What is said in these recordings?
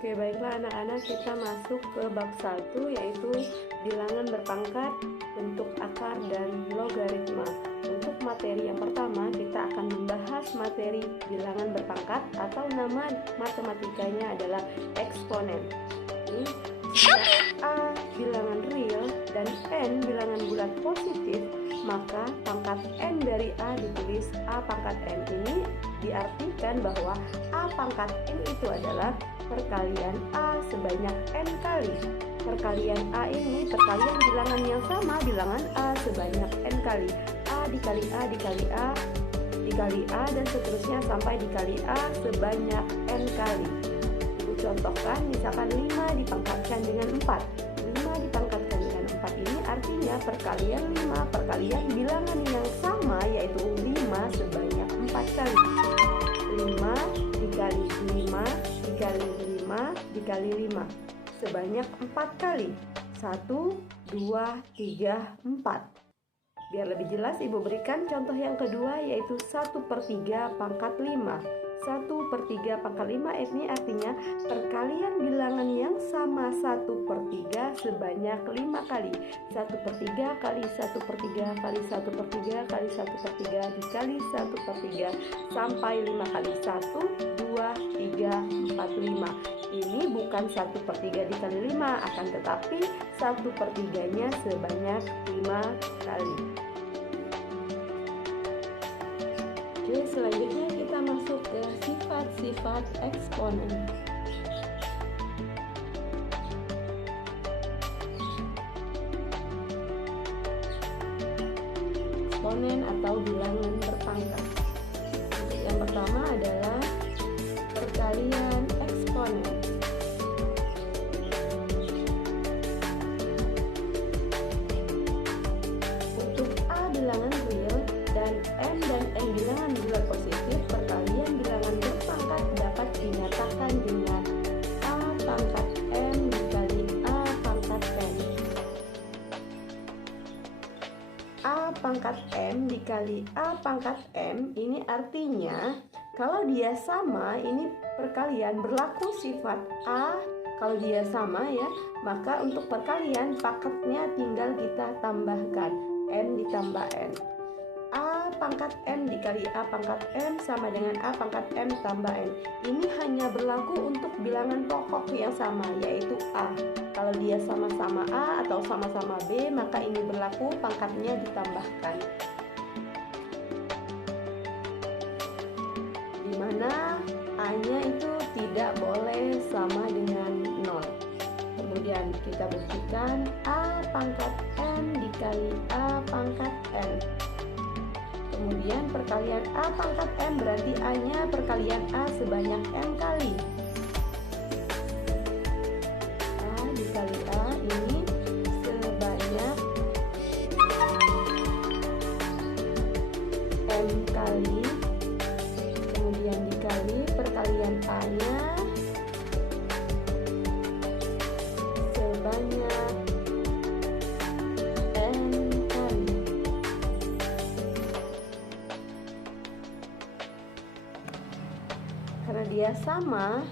Oke, baiklah anak-anak, kita masuk ke bab 1, yaitu bilangan berpangkat, bentuk akar, dan logaritma. Untuk materi yang pertama, kita akan membahas materi bilangan berpangkat atau nama matematikanya adalah eksponen. Ini jika A bilangan real dan N bilangan bulat positif, maka pangkat N dari A ditulis A pangkat N. Ini diartikan bahwa A pangkat N itu adalah perkalian A sebanyak N kali. Perkalian A ini perkalian bilangan yang sama, bilangan A sebanyak N kali. A dikali A dikali A dikali A dan seterusnya sampai dikali A sebanyak N kali. Ibu contohkan, misalkan 5 dipangkatkan dengan 4. 5 dipangkatkan dengan 4 ini artinya perkalian 5 perkalian bilangan yang sama, yaitu 5 sebanyak 4 kali. 5 dikali 5 dikali 5 dikali 5 sebanyak 4 kali. 1, 2, 3, 4. Biar lebih jelas, ibu berikan contoh yang kedua, yaitu 1/3 pangkat 5. 1/3 pangkat 5 ini artinya perkalian bilangan yang sama 1/3 sebanyak 5 kali. 1/3 kali 1/3 kali 1/3 kali 1/3 dikali 1/3 sampai 5 kali. 1, 2, 3, 4, 5. Ini bukan 1/3 dikali 5, akan tetapi 1/3-nya sebanyak 5 kali. Oke, selanjutnya kita masuk ke sifat-sifat eksponen. Eksponen atau bilangan berpangkat. Untuk yang pertama adalah perkalian eksponen. Untuk A bilangan real dan N bilangan bulat positif, perkalian bilangan berpangkat dapat dinyatakan dengan A pangkat M dikali A pangkat N. A pangkat M dikali A pangkat M ini artinya kalau dia sama, ini perkalian berlaku sifat A. Kalau dia sama ya, maka untuk perkalian pangkatnya tinggal kita tambahkan M ditambah N. A pangkat M dikali A pangkat M sama dengan A pangkat M tambah N. Ini hanya berlaku untuk bilangan pokok yang sama, yaitu A. Kalau dia sama-sama A atau sama-sama B, maka ini berlaku pangkatnya ditambahkan. Di mana A-nya itu tidak boleh sama dengan 0. Kemudian kita buktikan A pangkat M dikali A pangkat N. Kemudian perkalian A pangkat M berarti A-nya perkalian A sebanyak M kali. A dikali A ini sebanyak M kali. Kemudian dikali perkalian A-nya sebanyak N kali. Karena dia sama,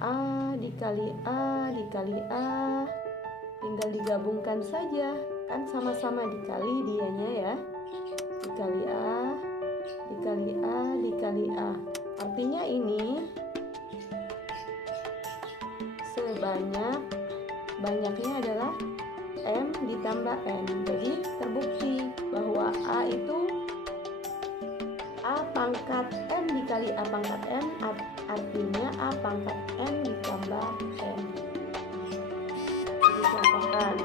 A dikali A dikali A tinggal digabungkan saja, kan sama-sama dikali dianya ya. Dikali A dikali A dikali A, artinya ini banyaknya adalah M ditambah N. Jadi terbukti bahwa A itu A pangkat M dikali A pangkat M, artinya A pangkat M ditambah M. Jadi contohkan.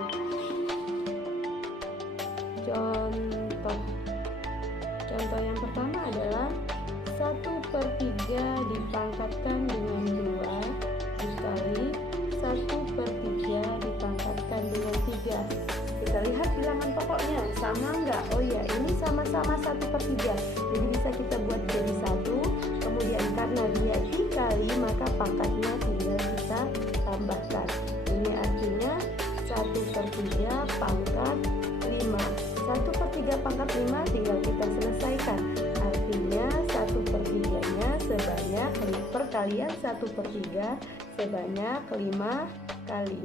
Contoh yang pertama adalah 1/3 dipangkatkan dengan 2 dikali 1/3 dipangkatkan dengan 3. Kita lihat bilangan pokoknya sama enggak? Oh ya, ini sama-sama 1/3, jadi bisa kita buat jadi 1. Kemudian karena dia dikali, maka pangkatnya tinggal kita tambahkan. Ini artinya 1/3 pangkat 5. 1/3 pangkat 5 tinggal kita selesaikan. Artinya 1/3-nya sebanyak perkalian 1/3 sebanyak 5 kali.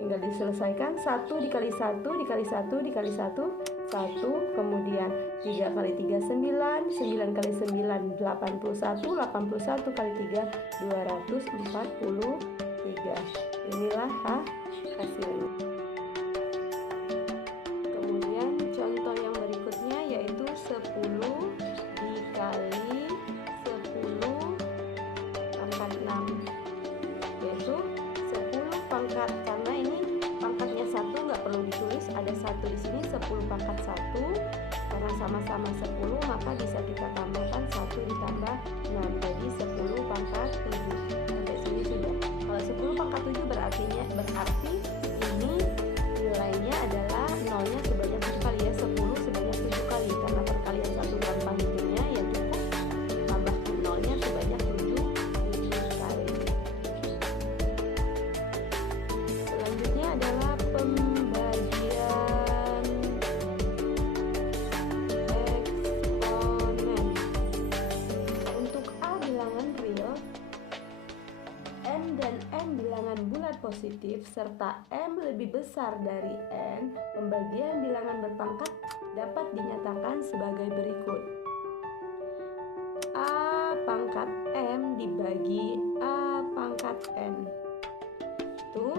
Tinggal diselesaikan. 1 dikali 1 dikali 1 dikali 1 1, kemudian 3 kali 3 9, 9 kali 9 81, 81 kali 3 243. Inilah hasilnya. Kemudian contoh yang berikutnya yaitu 10 dikali 10 pangkat 6, yaitu 10 pangkat, karena ini pangkatnya 1 nggak perlu ditulis, ada 1 di sini. 10 pangkat 1, karena sama-sama 10 maka bisa kita tambahkan 1 ditambah 6, jadi 10 pangkat 7. Sampai sini sudah. Kalau 10 pangkat 7 berarti ini nilainya adalah nolnya sebanyak 7 kali ya. 10 sebanyak 7 kali, karena perkalian 1 gampang hitungnya ya, cukup tambahkan nolnya sebanyak 7 kali. Selanjutnya adalah pembagian eksponen. Untuk A bilangan real, N dan N bilangan bulat positif, serta M lebih besar dari N, pembagian bilangan berpangkat dapat dinyatakan sebagai berikut. A pangkat M dibagi A pangkat N. Tuh,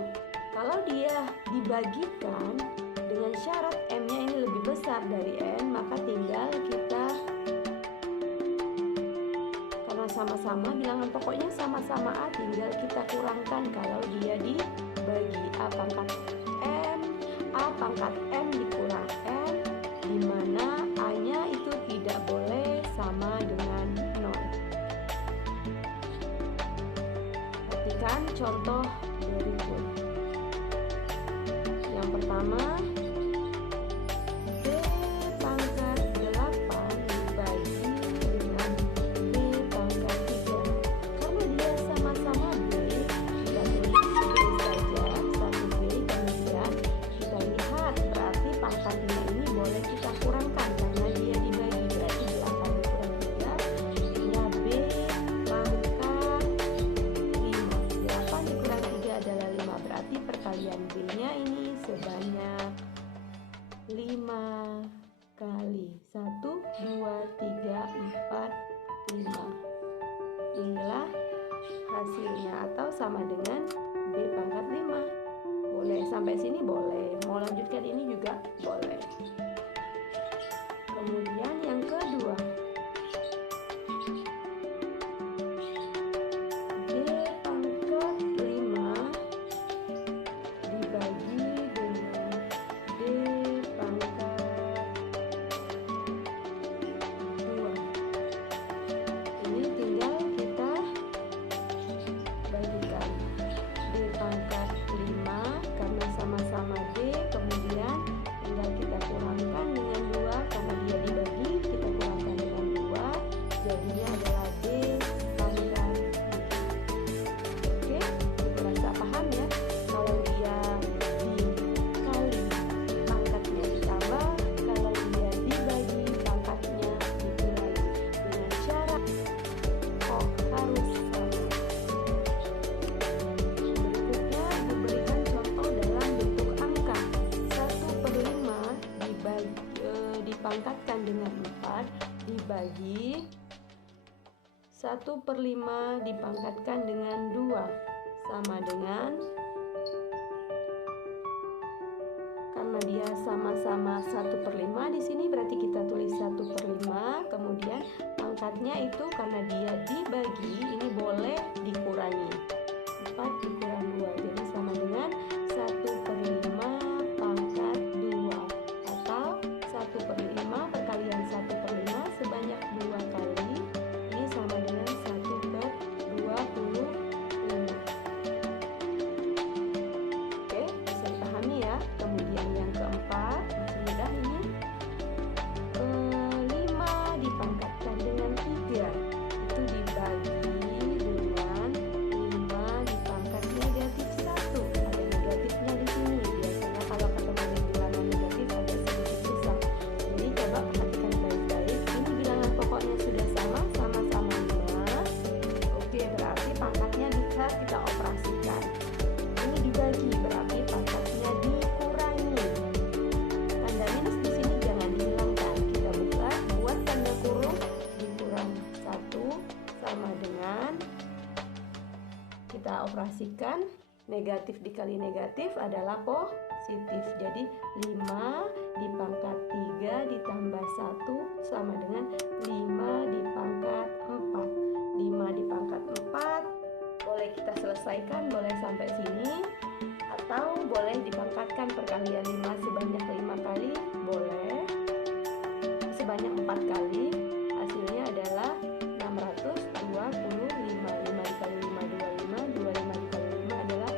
kalau dia dibagikan dengan syarat M-nya ini lebih besar dari N, maka tinggal kita, karena sama-sama bilangan pokoknya sama-sama A, tinggal kita kurangkan kalau dia dibagi A pangkat M. A pangkat M dikurang M, di mana A-nya itu tidak boleh sama dengan 0. Perhatikan contoh berikut. Yang pertama, B pangkat 8 dibagi dengan B pangkat 3. Karena dia sama-sama B, kita tulis B saja, 1B. Kemudian kita lihat, berarti pangkatnya ini boleh kita kurangkan karena dia dibagi, berarti 8 dikurang 3, jadinya B pangkat 5. 8 dikurang 3 adalah 5, berarti perkalian B-nya ini sebanyak 5 kali. 1, 2, 3, 4, 5. Inilah hasilnya, atau sama dengan B pangkat 5. Boleh sampai sini, boleh. Mau lanjutkan ini juga boleh. Kemudian yang kedua, B pangkat 5 dibagi dengan D pangkat 2. Ini tinggal kita bagikan. D pangkat 5 karena sama-sama D, kemudian tinggal kita kurangkan dengan 2, karena dia dibagi, kita kurangkan dengan 2, jadinya adalah D pangkat 3. Oke, merasa paham ya? Kalau dia dikali, pangkatnya ditambah, kalau dia dibagi, pangkatnya dikurangi, dengan syarat kok harus sama. Berikutnya diberikan contoh dalam bentuk angka. 1/5 dipangkatkan dengan 4 dibagi 1/5 dipangkatkan dengan 2, sama dengan, karena dia sama-sama 1/5 di sini berarti kita tulis 1/5, kemudian pangkatnya itu karena dia dibagi ini boleh dikurangi, 4 dikurang 2, jadi sama dengan 1/5 pangkat 2, atau 1/5 perkalian 1/5 sebanyak 2 kali, ini sama dengan 1/25. Oke, bisa dipahami ya. Kemudian yang keempat, masih mudah ini. 5 dipangkatkan dengan 3, itu dibagi dengan 5 dipangkat negatif 1. Ada negatif sama dengan, kita operasikan, negatif dikali negatif adalah positif. Jadi 5 dipangkat 3 ditambah 1 sama dengan 5 dipangkat 4. 5 dipangkat 4 boleh kita selesaikan, boleh sampai sini, atau boleh dipangkatkan perkalian 5 sebanyak 5 kali, boleh sebanyak 4 kali. Hasilnya adalah 625. 5 dikali 5 25, 25 dikali 5 adalah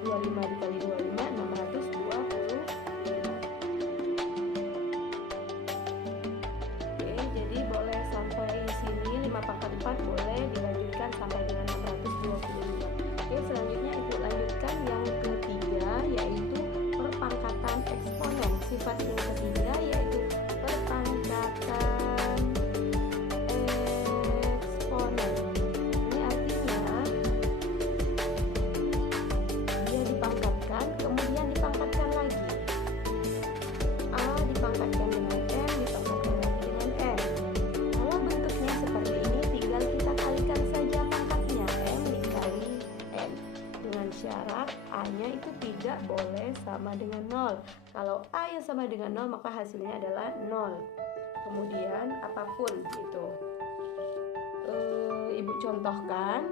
25 dikali 25 625. Oke, jadi boleh sampai sini 5 pangkat 4 boleh dilanjutkan sampai dengan 625. Oke, selanjutnya Ibu lanjutkan yang ketiga, yaitu perpangkatan eksponen. Sifat yang ketiga yaitu perpangkatan eksponen. Ini artinya dia dipangkatkan, kemudian dipangkatkan lagi. A dipangkatkan dengan M, dipangkatkan lagi dengan M. Kalau bentuknya seperti ini, tinggal kita kalikan saja pangkatnya, M dikali N. Dengan syarat A-nya itu tidak boleh sama dengan 0. Kalau A yang sama dengan 0, maka hasilnya adalah 0. Kemudian apapun itu, Ibu contohkan.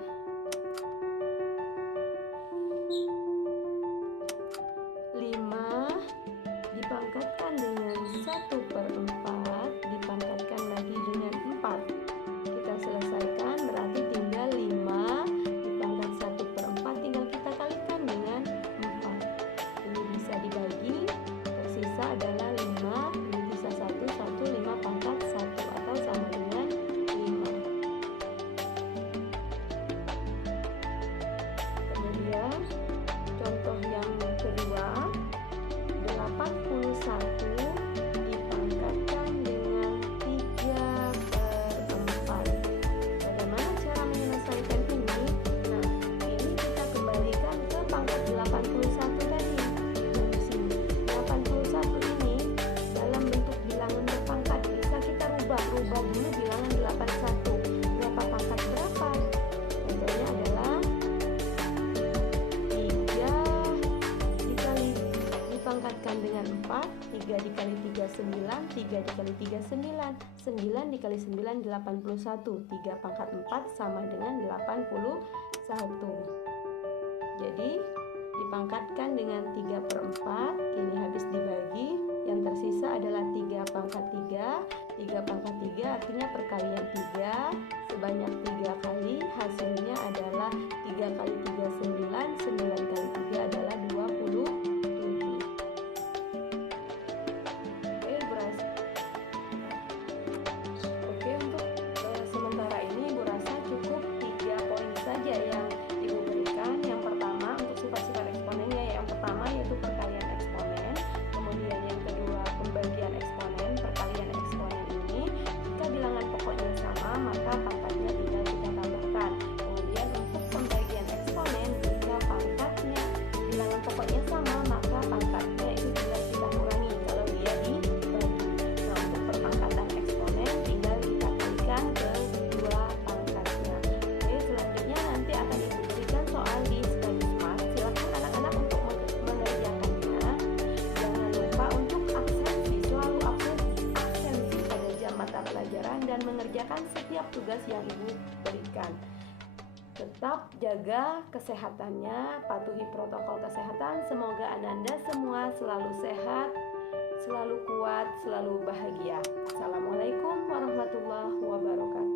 5 dipangkatkan dengan 1/4 dipangkatkan lagi dengan 4. Kita selesaikan, berarti tinggal 5 dipangkat 1/4 tinggal kita kalikan dengan 4. Ini bisa dibagi, tersisa adalah 5, ini bisa 1, 5 pangkat 1 atau sama dengan 5. Kemudian contoh yang kedua, 81 dipangkatkan dengan 3/4. Bagaimana cara menyelesaikan ini? Nah, ini kita kembalikan ke pangkat 81 tadi. Di sini 81 ini dalam bentuk bilangan berpangkat, bisa kita rubah dulu bilangan 81. Berapa pangkat berapa? Contohnya adalah 3 dikali dipangkatkan dengan 4, 3 dikali 3 9, 3 dikali 3 9, 9 dikali 9 81, 3 pangkat 4 sama dengan 81. Jadi dipangkatkan dengan 3/4, ini habis dibagi, yang tersisa adalah 3 pangkat 3. 3 pangkat 3 artinya perkalian 3 sebanyak 3 kali, hasilnya adalah 3 kali 3 9, 9 kali 3 adalah 27. Oke, untuk sementara ini Ibu rasa cukup 3 poin saja yang Ibu berikan. Yang pertama untuk sifat-sifat eksponennya, yang pertama yaitu perkalian eksponen, kemudian yang kedua pembagian eksponen. Perkalian eksponen ini jika bilangan pokoknya sama maka pangkatnya tinggal kita tambahkan. Kemudian untuk pembagian eksponen, jika pangkatnya bilangan pokoknya sama maka pangkatnya itu tinggal kita kurangi kalau dia dibagi. Nah, untuk perpangkatan eksponen tinggal kita kalikan kedua pangkatnya. Oke, selanjutnya nanti akan Ibu berikan soal di Sekaligus Smart. Silakan anak-anak untuk mengerjakannya. Jangan lupa untuk absensi, selalu absensi pada jam mata pelajaran dan mengerjakan setiap tugas yang Ibu berikan. Tetap jaga kesehatannya, patuhi protokol kesehatan. Semoga Ananda semua selalu sehat, selalu kuat, selalu bahagia. Assalamualaikum warahmatullahi wabarakatuh.